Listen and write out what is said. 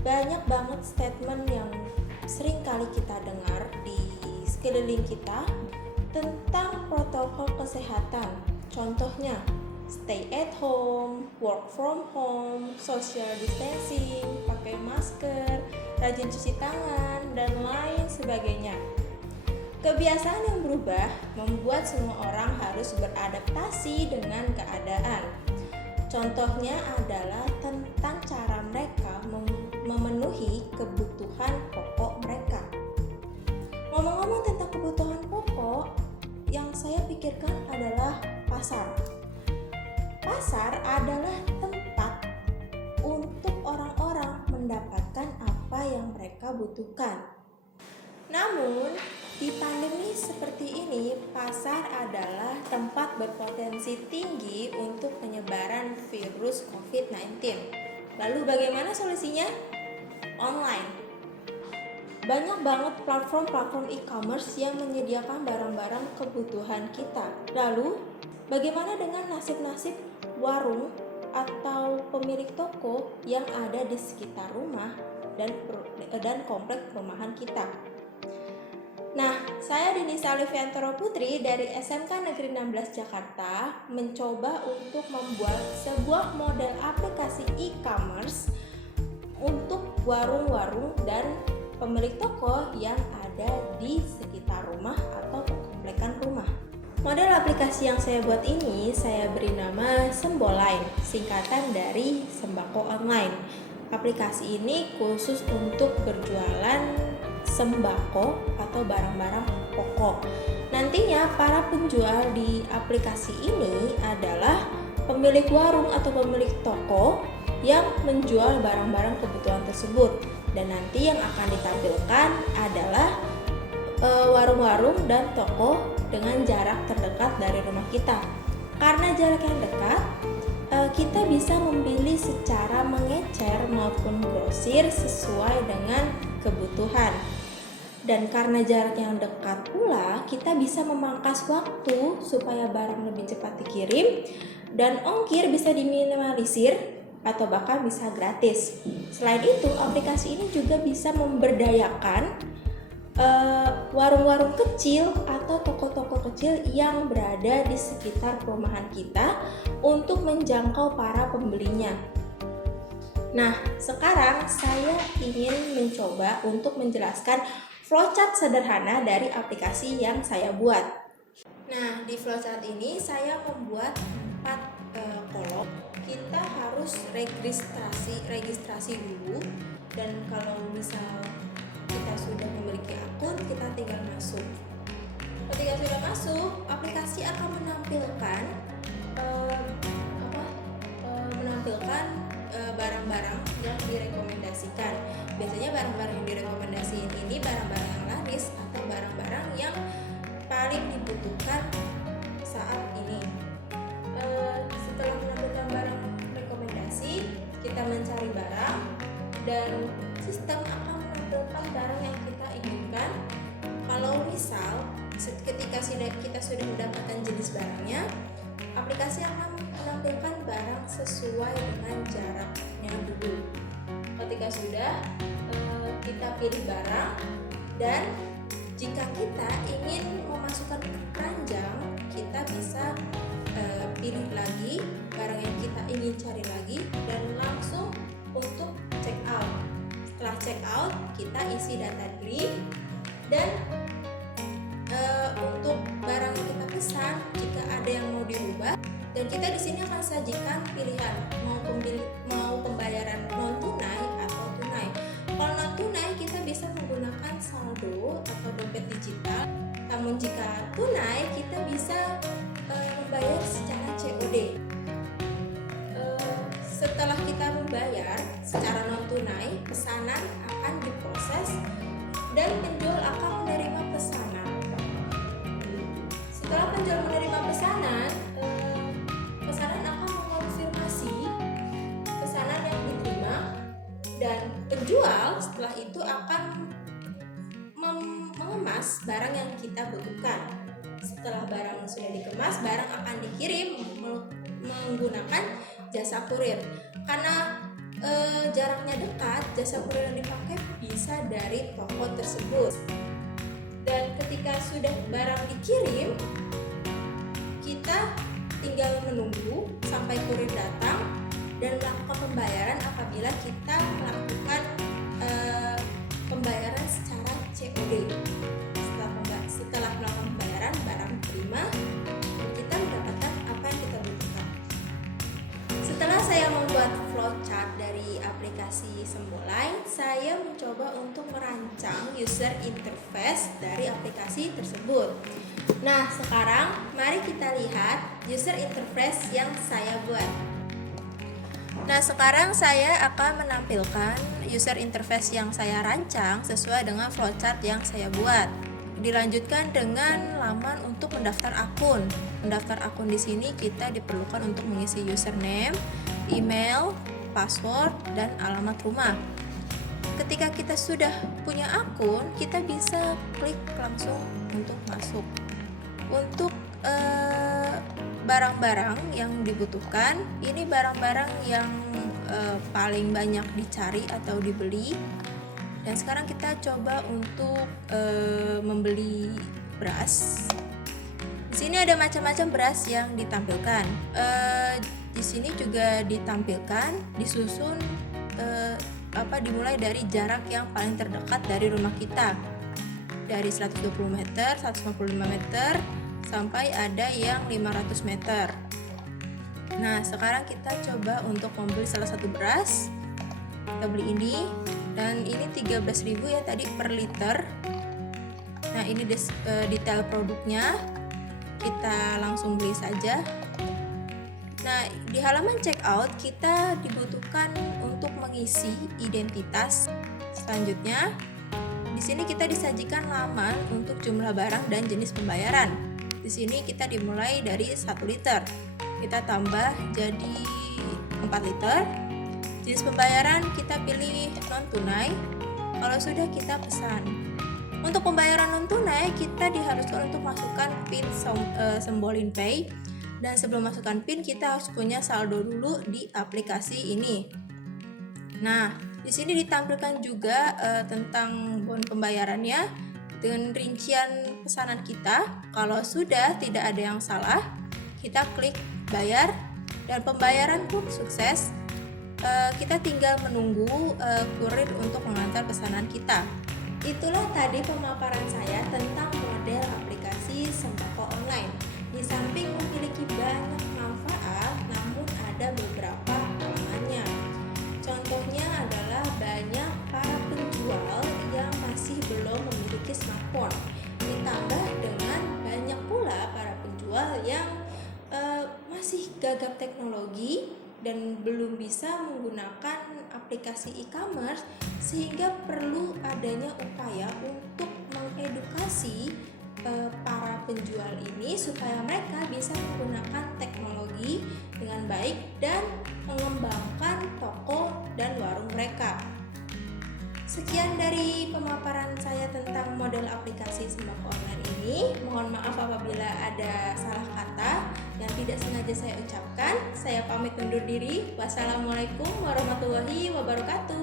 banyak banget statement yang sering kali kita dengar di sekeliling kita tentang protokol kesehatan. Contohnya, stay at home, work from home, social distancing, pakai masker, rajin cuci tangan, dan lain sebagainya. Kebiasaan yang berubah membuat semua orang harus beradaptasi dengan keadaan. Contohnya adalah tentang cara mereka memenuhi kebutuhan pokok mereka. Ngomong-ngomong tentang kebutuhan pokok, yang saya pikirkan adalah pasar. Pasar adalah tempat untuk orang-orang mendapatkan apa yang mereka butuhkan. Namun, di pandemi seperti ini, pasar adalah tempat berpotensi tinggi untuk penyebaran virus COVID-19. Lalu bagaimana solusinya? Online. Banyak banget platform-platform e-commerce yang menyediakan barang-barang kebutuhan kita. Lalu, bagaimana dengan nasib-nasib warung atau pemilik toko yang ada di sekitar rumah dan komplek perumahan kita? Nah, saya Dinisa Alifiantoro Putri dari SMK Negeri 16 Jakarta mencoba untuk membuat sebuah model aplikasi e-commerce untuk warung-warung dan pemilik toko yang ada di sekitar rumah atau komplekan rumah. Model aplikasi yang saya buat ini saya beri nama Semboline, singkatan dari sembako online. Aplikasi ini khusus untuk berjualan sembako atau barang-barang pokok. Nantinya para penjual di aplikasi ini adalah pemilik warung atau pemilik toko yang menjual barang-barang kebutuhan tersebut, dan nanti yang akan ditampilkan adalah warung-warung dan toko dengan jarak terdekat dari rumah kita. Karena jarak yang dekat, kita bisa memilih secara mengecer maupun grosir sesuai dengan kebutuhan. Dan karena jarak yang dekat pula, kita bisa memangkas waktu supaya barang lebih cepat dikirim dan ongkir bisa diminimalisir atau bahkan bisa gratis. Selain itu, aplikasi ini juga bisa memberdayakan warung-warung kecil atau toko-toko kecil yang berada di sekitar perumahan kita untuk menjangkau para pembelinya. Nah, sekarang saya ingin mencoba untuk menjelaskan flowchart sederhana dari aplikasi yang saya buat. Nah, di flowchart ini saya membuat 4 kolom. Kita harus registrasi dulu, dan kalau misal kita sudah memiliki akun, kita tinggal masuk. Ketika sudah masuk, aplikasi akan menampilkan barang-barang yang direkomendasikan. Biasanya barang-barang yang direkomendasikan ini barang-barang yang laris atau barang-barang yang paling dibutuhkan saat ini. Setelah menampilkan barang rekomendasi, kita mencari barang dan sistem akan menampilkan barang yang kita inginkan. Kalau misal ketika kita sudah mendapatkan jenis barangnya, aplikasi akan menampilkan barang sesuai dengan jaraknya dulu. Ketika sudah, kita pilih barang, dan jika kita ingin memasukkan keranjang, kita bisa pilih lagi barang yang kita ingin cari lagi dan langsung untuk check out. Setelah check out, kita isi data diri, dan untuk barang yang kita pesan, jika ada yang mau dirubah, dan kita di sini akan sajikan pilihan mau pembayaran non tunai atau tunai. Kalau non tunai, kita bisa menggunakan saldo atau dompet digital. Namun jika tunai, kita bisa membayar secara COD. Setelah kita membayar secara non tunai, pesanan akan diproses dan penjual akan menerima pesanan. Setelah penjual menerima pesanan, pesanan akan mengonfirmasi pesanan yang diterima, dan penjual setelah itu akan mengemas barang yang kita butuhkan. Setelah barang sudah dikemas, barang akan dikirim menggunakan jasa kurir. Karena jaraknya dekat, jasa kurir yang dipakai bisa dari toko tersebut. Dan ketika sudah barang dikirim, kita tinggal menunggu sampai kurir datang dan melakukan pembayaran apabila kita melakukan pembayaran secara COD. Setelah melakukan pembayaran, barang diterima dan kita mendapatkan apa yang kita butuhkan. Setelah saya membuat flowchart dari aplikasi Sembolai, saya mencoba untuk merancang user interface dari aplikasi tersebut. Nah, sekarang mari kita lihat user interface yang saya buat. Nah, sekarang saya akan menampilkan user interface yang saya rancang sesuai dengan flowchart yang saya buat. Dilanjutkan dengan laman untuk mendaftar akun. Mendaftar akun di sini kita diperlukan untuk mengisi username, email, password, dan alamat rumah. Ketika kita sudah punya akun, kita bisa klik langsung untuk masuk. Untuk barang-barang yang dibutuhkan, ini barang-barang yang paling banyak dicari atau dibeli. Dan sekarang kita coba untuk membeli beras. Di sini ada macam-macam beras yang ditampilkan. Di sini juga ditampilkan, disusun dimulai dari jarak yang paling terdekat dari rumah kita. Dari 120 meter, 155 meter, sampai ada yang 500 meter. Nah, sekarang kita coba untuk membeli salah satu beras. Kita beli ini, dan ini 13.000 ya tadi per liter. Nah, ini detail produknya. Kita langsung beli saja. Nah, di halaman checkout kita dibutuhkan untuk mengisi identitas. Selanjutnya, di sini kita disajikan laman untuk jumlah barang dan jenis pembayaran. Di sini kita dimulai dari 1 liter. Kita tambah jadi 4 liter. Jenis pembayaran kita pilih non tunai. Kalau sudah kita pesan. Untuk pembayaran non tunai kita diharuskan untuk masukkan PIN Sembolin Pay. Dan sebelum masukkan PIN kita harus punya saldo dulu di aplikasi ini. Nah, di sini ditampilkan juga tentang bon pembayarannya dengan rincian pesanan kita. Kalau sudah tidak ada yang salah, kita klik bayar dan pembayaran pun sukses. Kita tinggal menunggu kurir untuk mengantar pesanan kita. Itulah tadi pemaparan saya tentang model aplikasi sembako online. Di samping memiliki banyak manfaat, namun ada beberapa kelemahannya. Contohnya adalah banyak para penjual yang masih belum memiliki smartphone. Ditambah dengan banyak pula para penjual yang masih gagap teknologi dan belum bisa menggunakan aplikasi e-commerce, sehingga perlu adanya upaya untuk mengedukasi para penjual ini supaya mereka bisa menggunakan teknologi dengan baik dan mengembangkan toko dan warung mereka. Sekian dari pemaparan saya tentang model aplikasi sembako online ini. Mohon maaf apabila ada salah kata yang tidak sengaja saya ucapkan. Saya pamit undur diri. Wassalamualaikum warahmatullahi wabarakatuh.